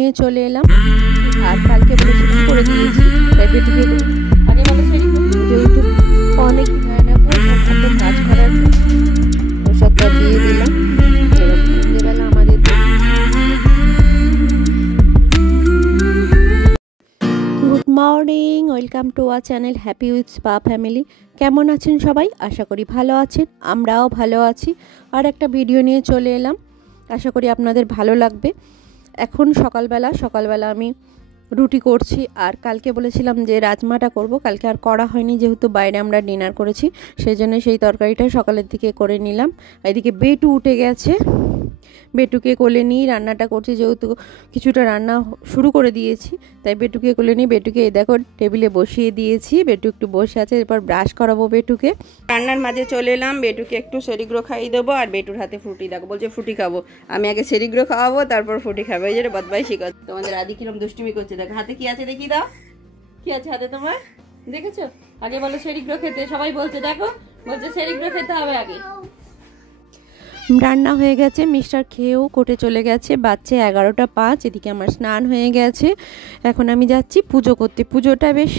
নিয়ে চলে এলাম। আর কালকে বলেছিলাম করে দিয়েছি, তাই বেটিকে আগে বলে যেহেতু অনেক হয় না এত কাজ করার ওষুধটা দিয়ে দিলাম। এবার সন্ধ্যেবেলা আমাদের good morning, welcome to our channel happy with spa family. কেমন আছেন সবাই? আশা করি ভালো আছেন, আমরাও ভালো আছি। আর একটা ভিডিও নিয়ে চলে এলাম, আশা করি আপনাদের ভালো লাগবে। এখন সকালবেলা আমি রুটি করছি। আর কালকে বলেছিলাম যে রাজমাটা করব, কালকে আর করা হয়নি যেহেতু বাইরে আমরা ডিনার করেছি, সেই জন্য সেই তরকারিটা সকালের দিকে করে নিলাম। এদিকে বেটু উঠে গেছে, বেটুকে কোলে নিয়ে রান্নাটা করছি, যেহেতু কিছুটা রান্না শুরু করে দিয়েছি তাই বেটুকে কোলে নিয়ে বেটুকে এই দেখো টেবিলে বসিয়ে দিয়েছি। বেটু একটু বসে আছে, এরপর ব্রাশ করাবো বেটুকে। রান্নার মাঝে চলে এলাম, বেটুকে একটু সেরিগ্রো খাইয়ে দেবো। আর বেটুর হাতে ফ্রুটি দেখো, বলছে ফ্রুটি খাবো। আমি আগে সেরিগ্রো খাওয়াবো, তারপর ফ্রুটি খাবো। এই যে বদমাইশি করছে। তোমাদের আদি কিরম দুষ্টুমি করছে দেখো। হাতে কি আছে দেখি দাও, কি আছে হাতে তোমার, দেখেছো? আগে বলো সেরিগ্রো খেতে, সবাই বলছে দেখো, বলছে সেরিগ্রো খেতে হবে আগে। রান্না হয়ে গেছে, মিস্টার খেয়েও কোর্টে চলে গেছে, বাচ্চা 11টা 5। এদিকে আমার স্নান হয়ে গেছে, এখন আমি যাচ্ছি পুজো করতে। পুজোটা বেশ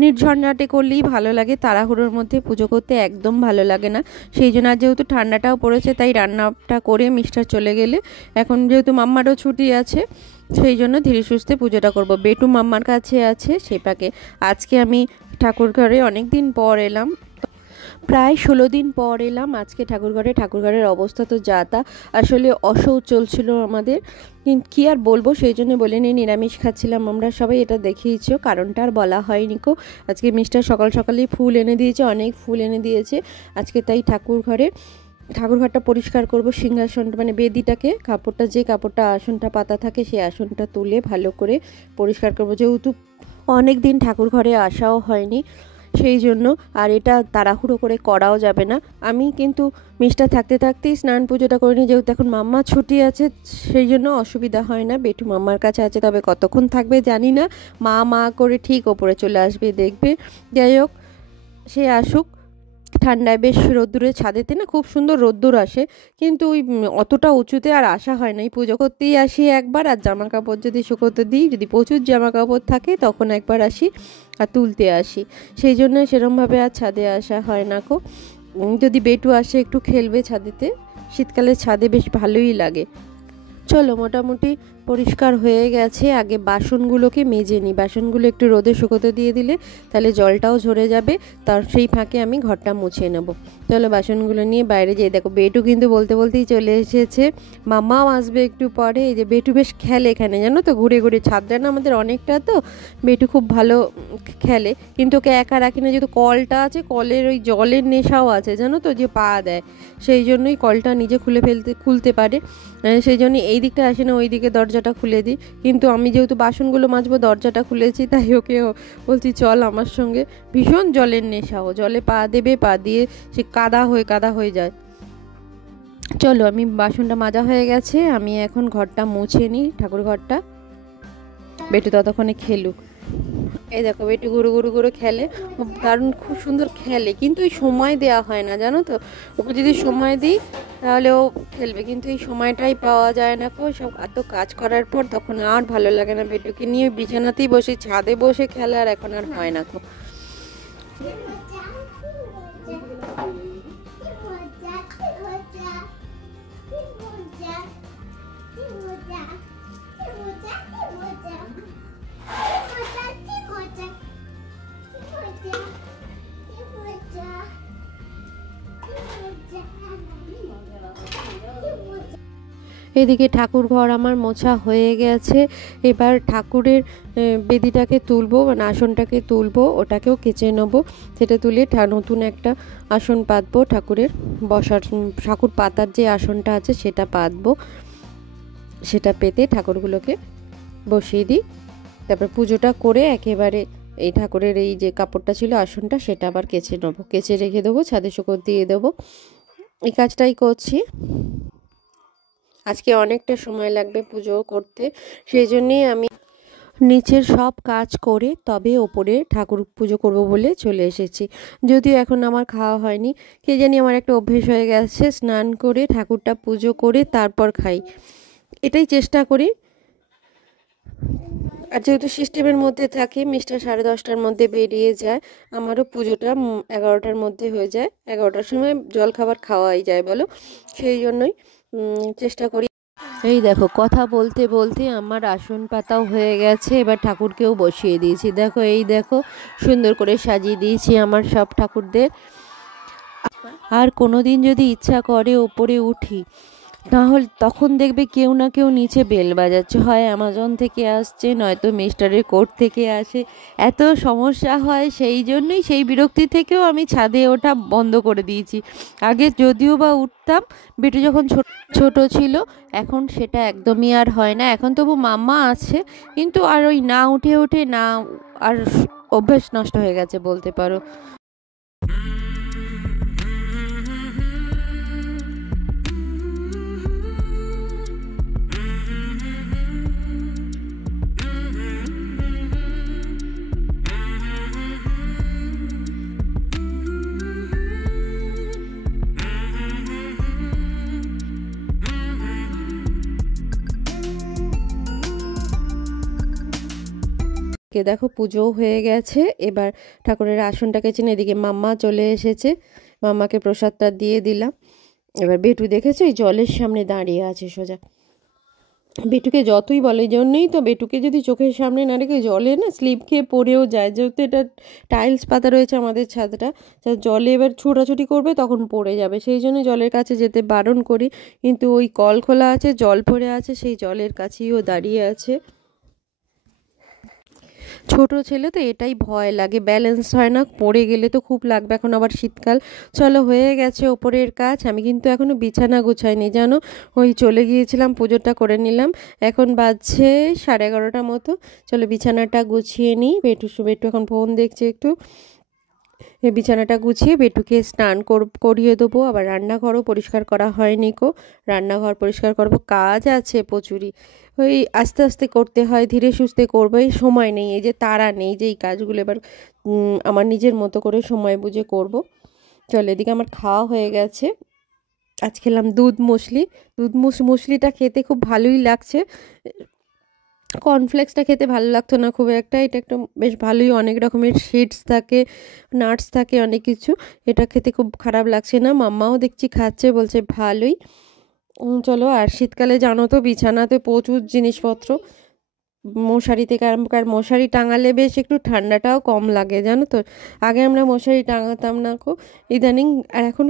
নির্ঝঞ্ঝাটে করলেই ভালো লাগে, তাড়াহুড়োর মধ্যে পুজো করতে একদম ভালো লাগে না। সেই জন্য আর যেহেতু ঠান্ডাটাও পড়েছে তাই রান্নাটা করে মিস্টার চলে গেলে, এখন যেহেতু মাম্মারও ছুটি আছে সেই জন্য ধীরে সুস্থে পুজোটা করব। বেটু মাম্মার কাছে আছে, সেটাকে আজকে আমি ঠাকুর ঘরে অনেক দিন পর এলাম, প্রায় 16 দিন পর এলাম আজকে ঠাকুরঘরের অবস্থা তো যা তা, আসলে অসৌচ চলছিল আমাদের, কিন্তু কী আর বলবো, সেই জন্য বলে নিয়ে নিরামিষ খাচ্ছিলাম আমরা সবাই। এটা দেখিয়েছো, কারণটা আর বলা হয়নি কো। আজকে মিস্টার সকালেই ফুল এনে দিয়েছে, অনেক ফুল এনে দিয়েছে আজকে, তাই ঠাকুরঘরটা পরিষ্কার করব। সিংহাসনটা মানে বেদিটাকে, যে কাপড়টা আসনটা পাতা থাকে সেই আসনটা তুলে ভালো করে পরিষ্কার করব, যেহেতু অনেক দিন ঠাকুরঘরে আসাও হয়নি সেই জন্য। আর এটা তাড়াহুড়ো করে করাও যাবে না। আমি কিন্তু মিস্টার থাকতেই স্নান পুজোটা করিনি, যেহেতু এখন মাম্মা ছুটি আছে সেই জন্য অসুবিধা হয় না। বেটু মাম্মার কাছে আছে, তবে কতক্ষণ থাকবে জানি না, মা করে ঠিক ওপরে চলে আসবে দেখবে। যাই হোক, সে আসুক। ঠান্ডায় বেশ রোদ্দুরে, ছাদেতে না খুব সুন্দর রোদ্দুর আসে, কিন্তু ওই অতটা উঁচুতে আর আসা হয় না। এই পুজো করতেই আসি একবার, আর জামা কাপড় যদি শুকোতে দিই, যদি প্রচুর জামা কাপড় থাকে তখন একবার আসি আর তুলতে আসি, সেই জন্য সেরমভাবে আর ছাদে আসা হয় না কো। যদি বেটু আসে একটু খেলবে ছাদেতে, শীতকালে ছাদে বেশ ভালোই লাগে। চলো, মোটামুটি পরিষ্কার হয়ে গেছে, আগে বাসনগুলোকে মেজে নিই। বাসনগুলো একটু রোদে শুকোতে দিয়ে দিলে তাহলে জলটাও ঝরে যাবে, তার সেই ফাঁকে আমি ঘরটা মুছে নেব। চলো বাসনগুলো নিয়ে বাইরে যেয়ে দেখো বেটু কিন্তু বলতেই চলে এসেছে, মামাও আসবে একটু পরে। এই যে বেটু বেশ খেলে এখানে, জানো তো, ঘুরে ছাদটা না আমাদের অনেকটা, তো বেটু খুব ভালো খেলে, কিন্তু ওকে একা রাখি না, যেহেতু কলটা আছে, কলের ওই জলের নেশাও আছে জানো তো, যে পা দেয়, সেই জন্যই কলটা নিজে খুলতে পারে, সেই জন্য এই দিকটা আসে না, ওই দিকে দরজাটা খুলে দিই। কিন্তু আমি যেহেতু বাসনগুলো মাজবো, দরজাটা খুলেছি, তাই ওকে বলছি চল আমার সঙ্গে। ভীষণ জলের নেশাও, জলে পা দেবে, পা দিয়ে সে কাদা হয়ে যায়। চলো, আমি বাসনটা মাজা হয়ে গেছে, আমি এখন ঘরটা মুছে নিই, ঠাকুর ঘরটা। বেটু ততক্ষণে খেলুক। এই দেখো বেটু গুরু খেলে, কারণ খুব সুন্দর খেলে, কিন্তু এই সময় দেওয়া হয় না জানো তো। ওকে যদি সময় দিই তাহলে ও খেলবে, কিন্তু এই সময়টাই পাওয়া যায় না কো। সব এত কাজ করার পর তখন আর ভালো লাগে না, বেটুকে নিয়ে বিছানাতেই বসে, ছাদে বসে খেলা আর এখন আর হয় না কো। এদিকে ঠাকুর ঘর আমার মোছা হয়ে গেছে, এবার ঠাকুরের বেদিটাকে তুলবো, মানে আসনটাকে তুলবো, ওটাকেও কেচে নেবো। সেটা তুলে নতুন একটা আসন পাতবো, ঠাকুরের বসার, ঠাকুর পাতার যে আসনটা আছে সেটা পাতবো। সেটা পেতে ঠাকুরগুলোকে বসিয়ে দিই, তারপর পুজোটা করে একেবারে এই ঠাকুরের এই যে কাপড়টা ছিল আসনটা, সেটা আবার কেচে নেবো, কেচে রেখে দেবো, ছাদে শুকো দিয়ে দেবো। এই কাজটাই করছি। আজকে অনেকটা সময় লাগবে পুজো করতে, সেই জন্যেই আমি নিচের সব কাজ করে তবে ওপরে ঠাকুর পুজো করব বলে চলে এসেছি। যদিও এখন আমার খাওয়া হয়নি, কে জানি আমার একটা অভ্যেস হয়ে গেছে, স্নান করে ঠাকুরটা পুজো করে তারপর খাই, এটাই চেষ্টা করি। আর যেহেতু সিস্টেমের মধ্যে থাকি, মিস্টার 10:30টার মধ্যে বেরিয়ে যায়, আমারও পুজোটা 11টার মধ্যে হয়ে যায়। 11টার সময় জলখাবার খাওয়াই যায় বলো, সেই জন্যই চেষ্টা করি। এই দেখো, কথা বলতে বলতে আমার আসন পাতাও হয়ে গেছে, এবার ঠাকুরকেও বসিয়ে দিয়েছি। দেখো, এই দেখো সুন্দর করে সাজিয়ে দিয়েছি আমার সব ঠাকুরদের। আর কোনো দিন যদি ইচ্ছা করে ওপরে উঠি, তাহলে তখন দেখবে কেউ না কেউ নিচে বেল বাজাচ্ছে, হয় অ্যামাজন থেকে আসছে, নয়তো মিস্টারের কোর্ট থেকে আসে। এত সমস্যা হয়, সেই জন্যই সেই বিরক্তি থেকেও আমি ছাদে ওঠা বন্ধ করে দিয়েছি। আগে যদিও বা উঠতাম, বেটু যখন ছোট ছিল, এখন সেটা একদমই আর হয় না। এখন তবু মাম্মা আছে, কিন্তু আর ওই না উঠে উঠে না, আর অভ্যেস নষ্ট হয়ে গেছে বলতে পারো। দেখো, পুজোও হয়ে গেছে, এবার ঠাকুরের আসনটাকে চিনে এদিকে মাম্মা চলে এসেছে, মাম্মাকে প্রসাদটা দিয়ে দিলাম। এবার বেটু দেখেছো, এই জলের সামনে দাঁড়িয়ে আছে সোজা। বেটুকে যতই বলে, জন্যই তো বেটুকে যদি চোখের সামনে না রেখে, জলে না স্লিপ খেয়ে পড়েও যায়, যেহেতু এটা টাইলস পাতা রয়েছে আমাদের ছাদটা, জলে এবার ছোটাছুটি করবে তখন পড়ে যাবে, সেই জন্য জলের কাছে যেতে বারণ করি। কিন্তু ওই কল খোলা আছে, জল ভরে আছে, সেই জলের কাছেই ও দাঁড়িয়ে আছে। ছোট ছেলে তো এটাই ভয় লাগে, ব্যালেন্স হয় না, পড়ে গেলে তো খুব লাগবে। এখন আবার শীতকাল। চলো, হয়ে গেছে ওপরের কাজ। আমি কিন্তু এখনও বিছানা গুছাইনি জানো, ওই চলে গিয়েছিলাম, পুজোটা করে নিলাম। এখন বাজছে 11:30 মতো। চলো বিছানাটা গুছিয়ে নিই। বেটু এখন ফোন দেখছে একটু। এই বিছানাটা গুছিয়ে বেটুকে স্নান করিয়ে দেবো। আবার রান্নাঘরও পরিষ্কার করা হয়নি কো, রান্নাঘর পরিষ্কার করবো, কাজ আছে প্রচুরই। ওই আস্তে আস্তে করতে হয়, ধীরে সুস্থে করবো, এই সময় নেই, এই যে তাড়া নেই যে এই কাজগুলো এবার আমার নিজের মতো করে সময় বুঝে করব। চল, এদিকে আমার খাওয়া হয়ে গেছে। আজ খেলাম দুধ মুসলিটা খেতে খুব ভালোই লাগছে। কর্নফ্লেক্সটা খেতে ভালো লাগতো না খুব একটা, এটা একটা বেশ ভালোই, অনেক রকমের সিডস থাকে, নাটস থাকে, অনেক কিছু। এটা খেতে খুব খারাপ লাগছে না, মাম্মাও দেখছি খাচ্ছে, বলছে ভালোই। চলো, আর শীতকালে জানো তো বিছানাতে প্রচুর জিনিসপত্র, মশারি থেকে আরম্ভ করে, মশারি টাঙালে বেশ একটু ঠান্ডাটাও কম লাগে জানো তো। আগে আমরা মশারি টাঙাতাম না কো, ইদানিং। আর এখন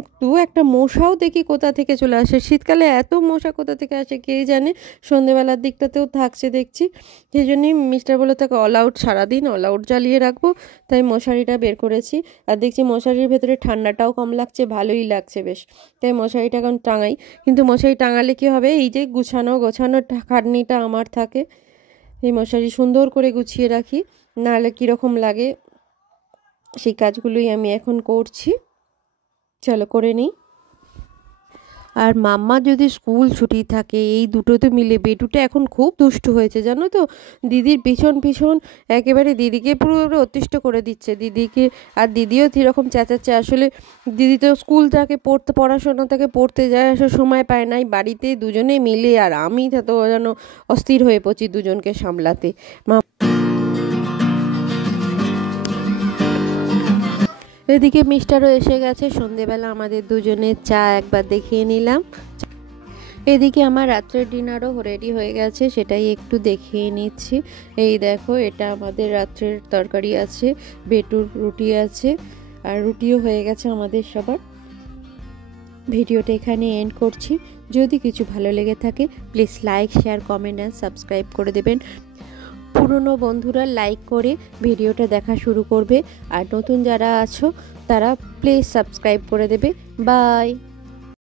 একটা মশাও দেখি কোথা থেকে চলে আসে, শীতকালে এত মশা কোথা থেকে আসে কে জানে। সন্ধেবেলার দিকটাতেও থাকছে দেখছি, সেই জন্যই মিস্টার বলে তাকে অল আউট, সারাদিন অল আউট জ্বালিয়ে রাখবো, তাই মশারিটা বের করেছি। আর দেখছি মশারির ভেতরে ঠান্ডাটাও কম লাগছে, ভালোই লাগছে বেশ, তাই মশারিটা এখন টাঙাই। কিন্তু মশারি টাঙালে কি হবে, এই যে গোছানো খাটনিটা আমার থাকে, এই মশারি সুন্দর করে গুছিয়ে রাখি, নাহলে কীরকম লাগে। সেই কাজগুলোই আমি এখন করছি, চলো করে নিই। আর মাম্মা যদি স্কুল ছুটি থাকে, এই দুটোতে মিলে বেটুটা এখন খুব দুষ্টু হয়েছে জানো তো, দিদির পিছন একেবারে দিদিকে পুরো অতিষ্ঠ করে দিচ্ছে দিদিকে। আর দিদিও কীরকম চেঁচাচ্ছে, আসলে দিদি তো স্কুল থাকে, পড়াশোনা থেকে পড়তে যায়, আসার সময় পায় নাই, বাড়িতে দুজনে মিলে, আর আমি তো যেন অস্থির হয়ে পড়ছি দুজনকে সামলাতে। এদিকে মিস্টারও এসে গেছে, সন্ধেবেলা আমাদের দুজনের চা একবার দেখিয়ে নিলাম। এদিকে আমার রাত্রের ডিনারও রেডি হয়ে গেছে, সেটাই একটু দেখিয়ে নিচ্ছি। এই দেখো, এটা আমাদের রাত্রের তরকারি আছে, বেটুর রুটি আছে, আর রুটিও হয়ে গেছে আমাদের সবার। ভিডিওটা এখানে এন্ড করছি। যদি কিছু ভালো লেগে থাকে, please like, share, comment and subscribe করে দেবেন। পুরনো বন্ধুরা লাইক করে ভিডিওটা দেখা শুরু করবে, আর নতুন যারা আছো তারা প্লিজ সাবস্ক্রাইব করে দেবে। বাই।